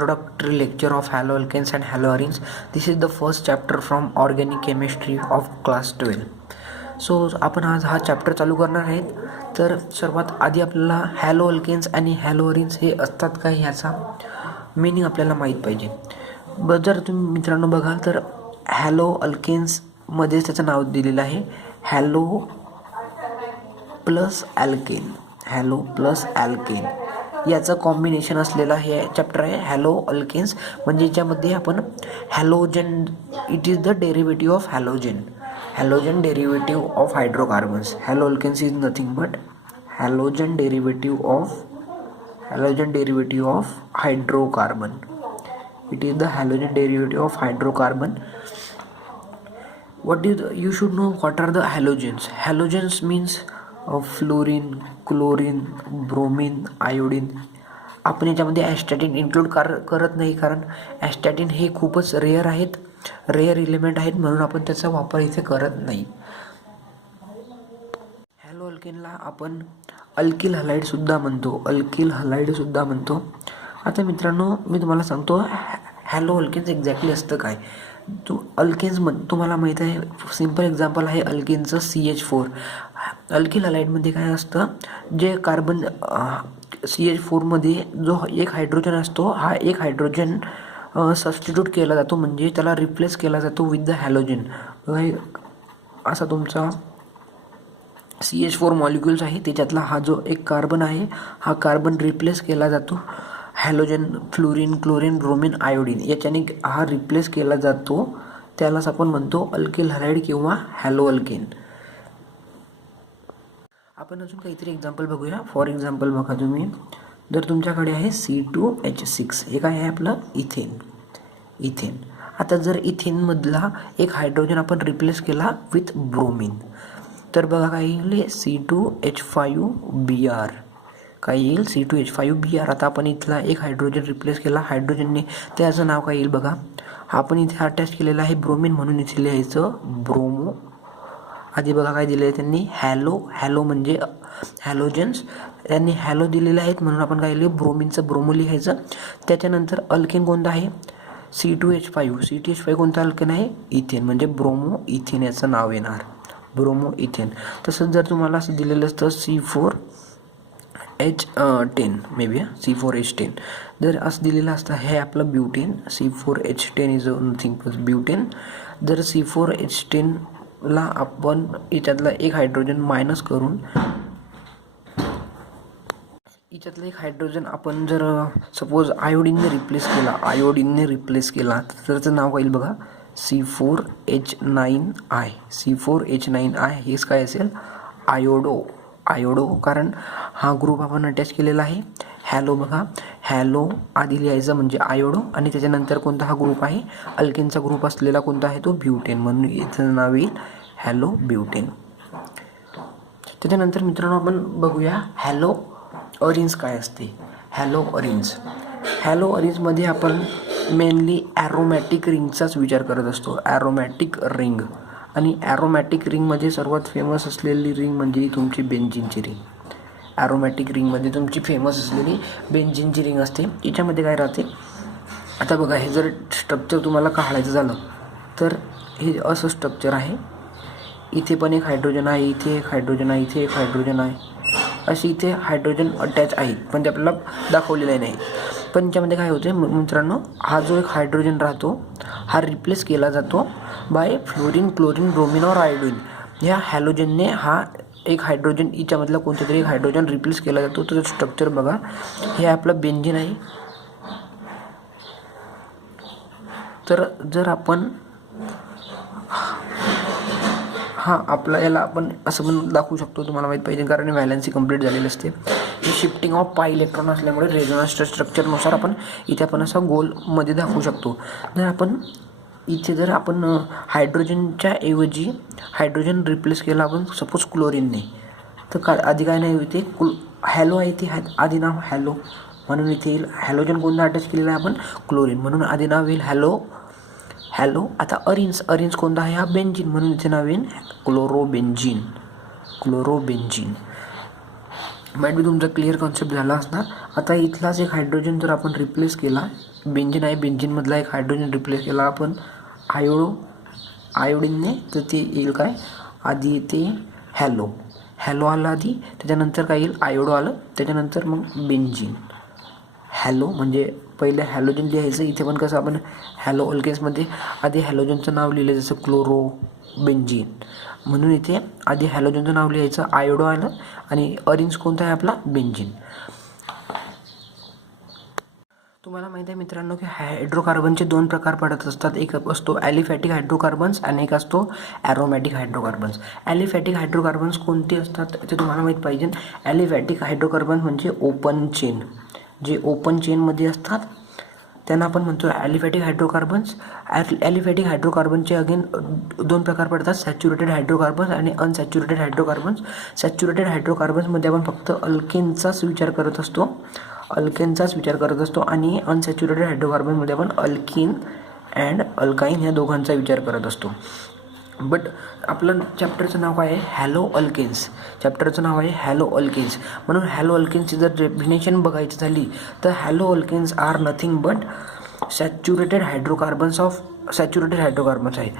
introductory lecture of haloalkanes and haloarenes. This is the first chapter from organic chemistry of class 12. So आपण आज हा chapter चालू करणार आहेत. तर सर्वात आधी आपल्याला हॅलोअल्केन्स आणि हॅलोअरिन्स हे असतात काय ह्याचा मिनिंग आपल्याला माहीत पाहिजे. जर तुम्ही मित्रांनो बघाल तर हॅलोअल्केन्समध्येच त्याचं नाव दिलेलं आहे हॅलो प्लस ॲल्केन. हॅलो प्लस ॲल्केन याचं कॉम्बिनेशन असलेला हे चॅप्टर आहे हॅलोअल्केन्स, म्हणजे ज्यामध्ये आपण halogen, it is the derivative of halogen. Halogen derivative of hydrocarbons. Haloalkanes is nothing but halogen derivative of hydrocarbon. It is the halogen derivative of hydrocarbon. You should know what are the halogens. Halogens means fluorine, chlorine, bromine, iodine. आपण याच्यामध्ये ॲस्टॅटिन include करत नाही, कारण ॲस्टॅटिन हे खूपच rare element आहेत, म्हणून आपण त्याचा वापर इथे करत नाही. हॅलोअल्केनला आपण अल्किल हलाइड सुद्धा म्हणतो. आता मित्रांनो मी तुम्हाला सांगतो हॅलोअल्केन्स एक्झॅक्टली असतं काय. अल्केन्स तुम्हाला माहीत आहे, सिम्पल एक्झाम्पल आहे अल्केनचं CH4. अल्किल हलाइडमध्ये काय असतं, जे कार्बन CH4मध्ये जो एक हायड्रोजन असतो, हा एक हायड्रोजन सबस्टिट्यूट केला जातो, म्हणजे त्याला रिप्लेस केला जातो विथ द हॅलोजन. असा तुमचा CH4 मॉलिक्युल्स आहे, त्याच्यातला हा जो एक कार्बन आहे, हा कार्बन रिप्लेस केला जातो halogen, fluorine, chlorine, bromine, iodine याच्याने हा रिप्लेस केला जातो. त्यालाच आपण म्हणतो अल्किल हलाइड किंवा हॅलोअल्केन. आपण अजून काहीतरी एक्झाम्पल बघूया. फॉर एक्झाम्पल बघा तुम्ही, जर तुमच्याकडे आहे C2H6, हे काय आहे आपलं इथेन. आता जर इथेनमधला एक हायड्रोजन आपण रिप्लेस केला विथ ब्रोमिन, तर बघा काय येईल C2H5Br. काय येईल C2H5Br. आता आपण इथला एक हायड्रोजन रिप्लेस केला हायड्रोजनने, त्याचं नाव काय येईल बघा. आपण इथे अटॅच केलेला आहे ब्रोमिन, म्हणून इथे लिहायचं ब्रोमो. आधी बघा काय दिलं आहे त्यांनी हॅलो म्हणजे हॅलोजन्स, त्यांनी हॅलो दिलेले आहेत, म्हणून आपण काय लिहिलं ब्रोमिनचं ब्रोमो लिहायचं. त्याच्यानंतर अल्केन कोणतं आहे C2H5 कोणता अल्केन आहे इथेन, म्हणजे ब्रोमो इथेन याचं नाव येणार ब्रोमो इथेन. तसंच जर तुम्हाला असं दिलेलं असतं C4H10 मे बी C4H10 जर असं दिलेलं असतं, हे आपलं butane. C4H10 is nothing but butane. जर C4H10 ला आपण याच्यातला एक हायड्रोजन मायनस करून याच्यातला एक हायड्रोजन आपण जर सपोज आयोडीनने रिप्लेस केला तर त्याचं नाव काय येईल बघा C4H9I. हेच काय असेल आयोडो, कारण हा ग्रुप आपण अटॅच केलेला आहे हॅलो. बघा हॅलो आधी लिहायचं म्हणजे आयोडो, आणि त्याच्यानंतर कोणता हा ग्रुप आहे अल्केनचा ग्रुप असलेला कोणता आहे तो ब्युटेन, म्हणून याचं नाव येईल हॅलो ब्युटेन. त्याच्यानंतर मित्रांनो आपण बघूया हॅलोअरिन्स काय असते. हॅलोअरिन्समध्ये आपण मेनली ॲरोमॅटिक रिंगचाच विचार करत असतो. ॲरोमॅटिक रिंग, आणि ॲरोमॅटिक रिंगमध्ये सर्वात फेमस असलेली रिंग म्हणजे तुमची बेन्झीनची रिंग. ॲरोमॅटिक रिंगमध्ये तुमची फेमस असलेली बेन्झीनची रिंग असते. याच्यामध्ये काय राहते, आता बघा हे जर स्ट्रक्चर तुम्हाला काढायचं झालं तर हे असं स्ट्रक्चर आहे. इथे पण एक हायड्रोजन आहे, इथे एक हायड्रोजन आहे, इथे एक हायड्रोजन आहे, अशी इथे हायड्रोजन अटॅच आहेत, पण ते आपल्याला दाखवलेले नाही. पण याच्यामध्ये काय होते मित्रांनो, हा जो एक हायड्रोजन राहतो हा रिप्लेस केला जातो बाय फ्लोरीन, क्लोरीन, ब्रोमिन और आयोडीन. ह्या हॅलोजनने हा एक हायड्रोजन याच्यामधला कोणता तरी एक हायड्रोजन रिप्लेस केला जातो. तर स्ट्रक्चर बघा, हे आपलं बेन्झीन आहे. तर जर आपण याला आपण असं पण दाखवू शकतो, तुम्हाला माहीत पाहिजे, कारण व्हॅलन्सी कंप्लीट झालेली असते. हे शिफ्टिंग ऑफ पाय इलेक्ट्रॉन असल्यामुळे रेझोनन्स स्ट्रक्चरनुसार आपण इथे आपण असं गोलमध्ये दाखवू शकतो. जर आपण हायड्रोजनच्या ऐवजी हायड्रोजन रिप्लेस केला आपण सपोज क्लोरीनने, तर आधी काय नाही होते हॅलो आहे, इथे आधी नाव हॅलो, म्हणून इथे येईल हॅलोजन कोणता अटॅच केलेला आहे आपण क्लोरीन, म्हणून आधी नाव येईल हॅलो. आता अरिन्स कोणता आहे हा बेन्झीन, म्हणून इथे नाव येईल क्लोरोबेन्झीन. माइट बी तुमचा क्लिअर कॉन्सेप्ट झाला असणार. आता इथलाच एक हायड्रोजन जर आपण रिप्लेस केला बेंझिन आहे, बेंझिनमधला एक हायड्रोजन रिप्लेस केला आपण आयोडीनने, तर ते येईल काय, आधी येते हॅलो आलं आधी, त्याच्यानंतर काय येईल, आयोडो आलं, त्याच्यानंतर मग बेंझिन. हॅलो म्हणजे पहिले हॅलोजन लिहायचं. इथे पण कसं आपण हॅलो अल्केन्समध्ये आधी हॅलोजनचं नाव लिहिलं, जसं क्लोरो बेंझिन, म्हणून इथे आधी हॅलोजनचं नाव लिहायचं, आयोडो आलं, आणि अरेंज कोणता आहे आपला, बेंझिन. तुम्हाला माहिती आहे मित्रांनो की हायड्रोकार्बनचे 2 प्रकार पडत असतात. एक असतो ॲलिफॅटिक हायड्रोकार्बन्स आणि एक असतो ॲरोमॅटिक हायड्रोकार्बन्स. ॲलिफॅटिक हायड्रोकार्बन्स कोणते असतात ते तुम्हाला माहीत पाहिजे. ॲलिफॅटिक हायड्रोकार्बन म्हणजे ओपन चेन, जे ओपन चेनमध्ये असतात त्यांना आपण म्हणतो ॲलिफॅटिक हायड्रोकार्बन्स. ॲलिफॅटिक हायड्रोकार्बनचे अगेन 2 प्रकार पडतात, सॅच्युरेटेड हायड्रोकार्बन्स आणि अनसॅच्युरेटेड हायड्रोकार्बन्स. सॅच्युरेटेड हायड्रोकार्बन्समध्ये आपण फक्त अल्केनचाच विचार करत असतो आणि अनसॅच्युरेटेड हायड्रोकार्बनमध्ये आपण अल्कीन अँड अल्काईन ह्या दोघांचा विचार करत असतो. बट आपलं चॅप्टरचं नाव काय आहे, हॅलो अल्केन्स. चॅप्टरचं नाव आहे हॅलो अल्केन्स. म्हणून हॅलो अल्केन्सची जर डेफिनेशन बघायची झाली तर haloalkanes are nothing but saturated hydrocarbons आहे.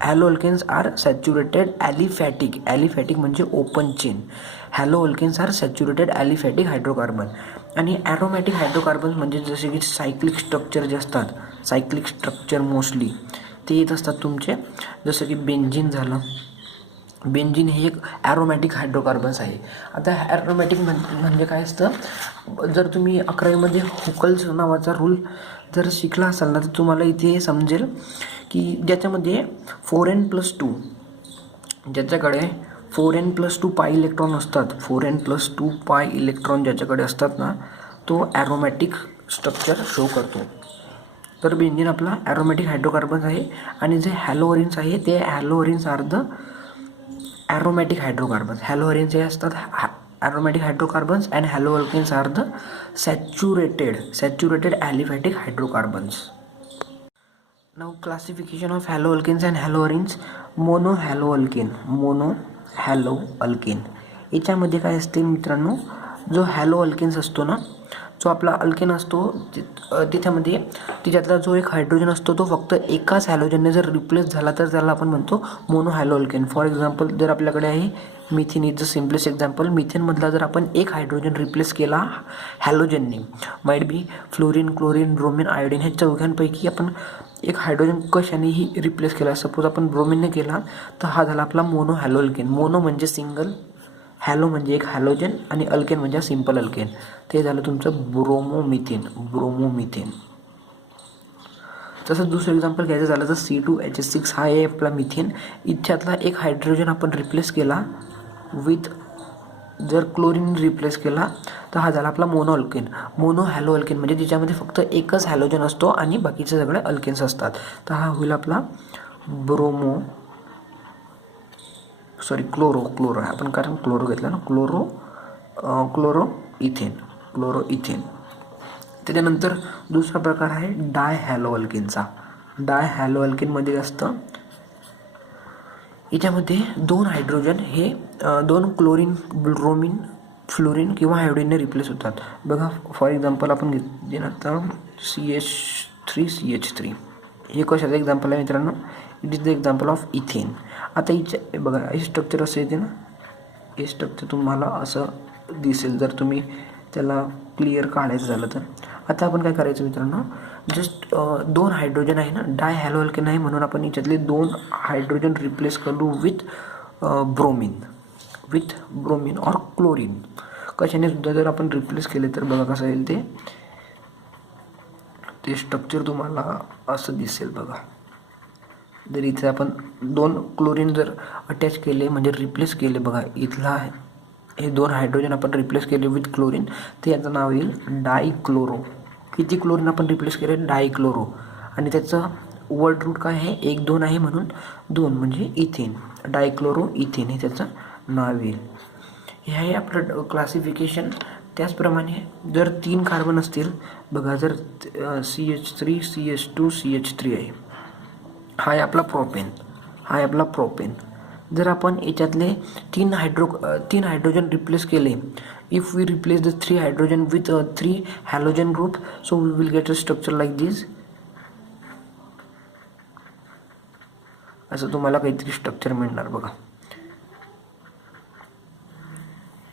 Haloalkanes are saturated aliphatic म्हणजे open chain. Haloalkanes are saturated aliphatic hydrocarbon. आणि ॲरोमॅटिक हायड्रोकार्बन्स म्हणजे जसे की सायक्लिक स्ट्रक्चर जे असतात, सायक्लिक स्ट्रक्चर मोस्टली ते येत असतात तुमचे, जसं की बेंझिन झालं. बेंझिन हे एक ॲरोमॅटिक हायड्रोकार्बन्स आहे. आता ॲरोमॅटिक म्हणजे काय असतं, जर तुम्ही 11वीमध्ये हुकल्स नावाचा रूल जर शिकला असाल ना, तर तुम्हाला इथे समजेल की ज्याच्यामध्ये 4n+2 ज्याच्याकडे 4n+2 पाय इलेक्ट्रॉन असतात, 4n+2 पाय इलेक्ट्रॉन ज्याच्याकडे असतात ना, तो ॲरोमॅटिक स्ट्रक्चर शो करतो. तर बेंझिन आपला ॲरोमॅटिक हायड्रोकार्बन्स आहे. आणि जे हॅलोअरिन्स आहे ते haloarenes are the aromatic hydrocarbons. Haloarenes हे असतात aromatic hydrocarbons and haloalkanes are the saturated aliphatic hydrocarbons. Now classification of haloalkanes and haloarenes. Mono haloalkane याच्यामध्ये काय असते मित्रांनो, जो हॅलो अल्केन्स असतो ना, जो आपला अल्केन असतो तिच्यातला जो एक हायड्रोजन असतो तो फक्त एकाच हॅलोजनने जर रिप्लेस झाला तर त्याला आपण म्हणतो mono haloalkane. For example जर आपल्याकडे आहे methane is the simplest example. मिथेनमधला जर आपण एक हायड्रोजन रिप्लेस केला हॅलोजनने, might be fluorine, chlorine, bromine, iodine, ह्या चौघांपैकी आपण एक हायड्रोजन कशानेही रिप्लेस केला, सपोज आपण ब्रोमिनने केला, तर हा झाला आपला मोनो हॅलो अल्केन. मोनो म्हणजे सिंगल, हॅलो म्हणजे एक हॅलोजन, आणि अल्केन म्हणजे सिम्पल अल्केन. ते झालं तुमचं ब्रोमोमिथेन. तसंच दुसरं एक्झाम्पल घ्यायचं झालं तर C2H6 हा आहे आपला मिथेन. इथ्यातला एक हायड्रोजन आपण रिप्लेस केला विथ, जर क्लोरीन रिप्लेस केला तर हा झाला आपला मोनो हॅलो अल्केन, म्हणजे ज्याच्यामध्ये फक्त एकच हॅलोजन असतो आणि बाकीचे सगळे अल्केन्स असतात. तर हा होईल आपला क्लोरो आहे आपण, कारण क्लोरो घेतला ना, क्लोरो इथेन. त्याच्यानंतर दुसरा प्रकार आहे डाय हॅलो अल्केनचा. डाय हॅलो अल्केनमध्ये असतं, याच्यामध्ये 2 हायड्रोजन हे 2 क्लोरीन, ब्रोमिन, फ्लोरीन किंवा आयोडीनने रिप्लेस होतात. बघा फॉर एक्झाम्पल आपण घेतलं तर CH3 हे कशाचं एक्झाम्पल आहे मित्रांनो, it is the example of ethane. आता बघा हे स्ट्रक्चर असं येते ना, हे स्ट्रक्चर तुम्हाला असं दिसेल जर तुम्ही त्याला क्लिअर काढायचं झालं तर. आता आपण काय करायचं मित्रांनो, जस्ट 2 हायड्रोजन आहे ना, डाय हॅलो अल्केन आहे म्हणून आपण याच्यातले 2 हायड्रोजन रिप्लेस करू विथ ब्रोमिन ऑर क्लोरीन. कशाने सुद्धा जर आपण रिप्लेस केले तर बघा कसं येईल ते स्ट्रक्चर तुम्हाला असं दिसेल बघा. जर इथे आपण 2 क्लोरीन जर अटॅच केले म्हणजे रिप्लेस केले, बघा इथला हे 2 हायड्रोजन आपण रिप्लेस केले विथ क्लोरीन, ते याचं नाव येईल डायक्लोरो. किती क्लोरीन आपण रिप्लेस केले, डायक्लोरो. आणि त्याचं वर्ड रूट काय आहे, 1 2 आहे म्हणून 2 म्हणजे इथेन, डायक्लोरो इथेन हे त्याचं नाव येईल. हे आहे आपलं क्लासिफिकेशन. त्याचप्रमाणे जर 3 कार्बन असतील, बघा जर CH3 CH2 CH3 आहे, हा आहे आपला प्रोपेन. जर आपण याच्यातले 3 हायड्रोजन रिप्लेस केले If we replace the 3 hydrogen with 3 halogen group, so we will get a structure like this. असं तुम्हाला काहीतरी स्ट्रक्चर मिळणार बघा.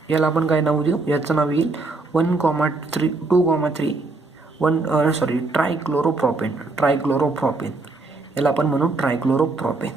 याला आपण काय नाव देऊ? याचं नाव येईल 1,3 2,3 ट्रायक्लोरोप्रोपेन. याला आपण म्हणू ट्रायक्लोरोप्रोपेन.